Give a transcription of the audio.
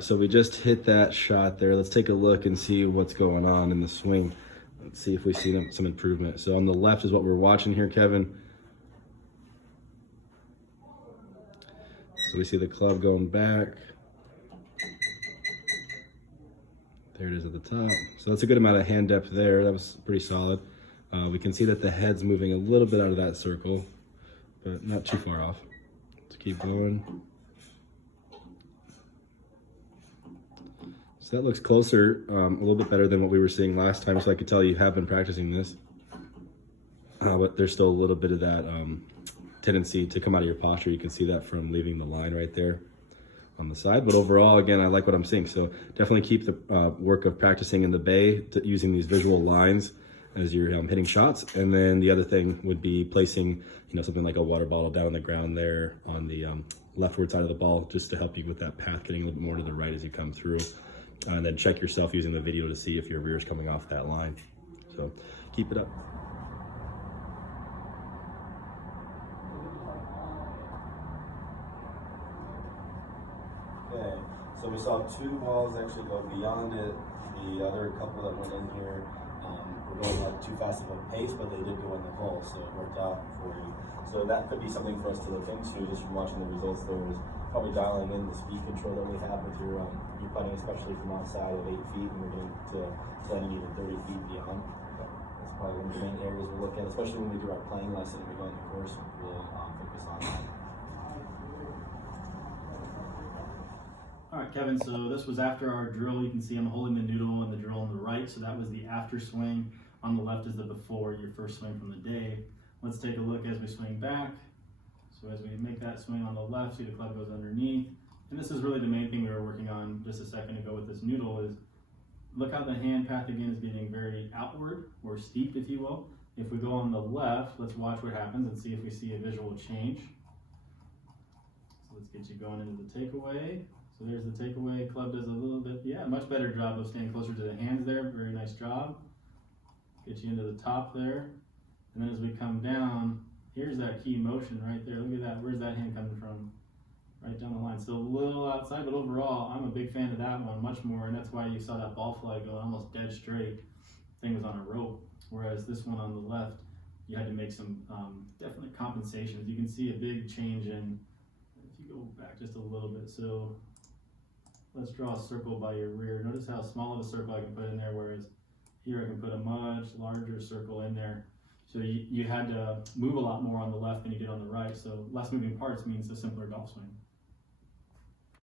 So we just hit that shot there. Let's take a look and see what's going on in the swing. Let's see if we see some improvement. So on the left is what we're watching here, Kevin. So we see the club going back. There it is at the top. So that's a good amount of hand depth there. That was pretty solid. We can see that the head's moving a little bit out of that circle, but not too far off. Let's keep going. So that looks closer, a little bit better than what we were seeing last time. So I could tell you have been practicing this, but there's still a little bit of that tendency to come out of your posture. You can see that from leaving the line right there on the side. But overall, again, I like what I'm seeing. So definitely keep the work of practicing in the bay, using these visual lines as you're hitting shots. And then the other thing would be placing, something like a water bottle down on the ground there on the leftward side of the ball, just to help you with that path, getting a little bit more to the right as you come through. And then check yourself using the video to see if your rear is coming off that line. So keep it up. Okay, so we saw two balls actually go beyond it. The other couple that went in here were going like too fast of a pace, but they did go in the hole, so it worked out for you. So that could be something for us to look into, just from watching the results there, is probably dialing in the speed control that we have with your putting, especially from outside of 8 feet, and we're getting to 20, even 30 feet beyond. That's probably one of the main areas we'll look at, especially when we do our playing lesson and we go on the course, we'll focus on that. All right, Kevin, so this was after our drill. You can see I'm holding the noodle and the drill on the right, so that was the after swing. On the left is the before, your first swing from the day. Let's take a look as we swing back. So as we make that swing on the left, see the club goes underneath. And this is really the main thing we were working on just a second ago with this noodle, is look how the hand path again is getting very outward, or steep, if you will. If we go on the left, let's watch what happens and see if we see a visual change. So let's get you going into the takeaway. So there's the takeaway. Club does a little bit, much better job of staying closer to the hands there. Very nice job. Get you into the top there. And then as we come down, here's that key motion right there. Look at that. Where's that hand coming from? Right down the line. Still a little outside, but overall, I'm a big fan of that one, much more. And that's why you saw that ball fly go almost dead straight. Thing was on a rope. Whereas this one on the left, you had to make some definite compensations. You can see a big change in, if you go back just a little bit. So let's draw a circle by your rear. Notice how small of a circle I can put in there, whereas here I can put a much larger circle in there. So you had to move a lot more on the left than you did on the right. So less moving parts means a simpler golf swing.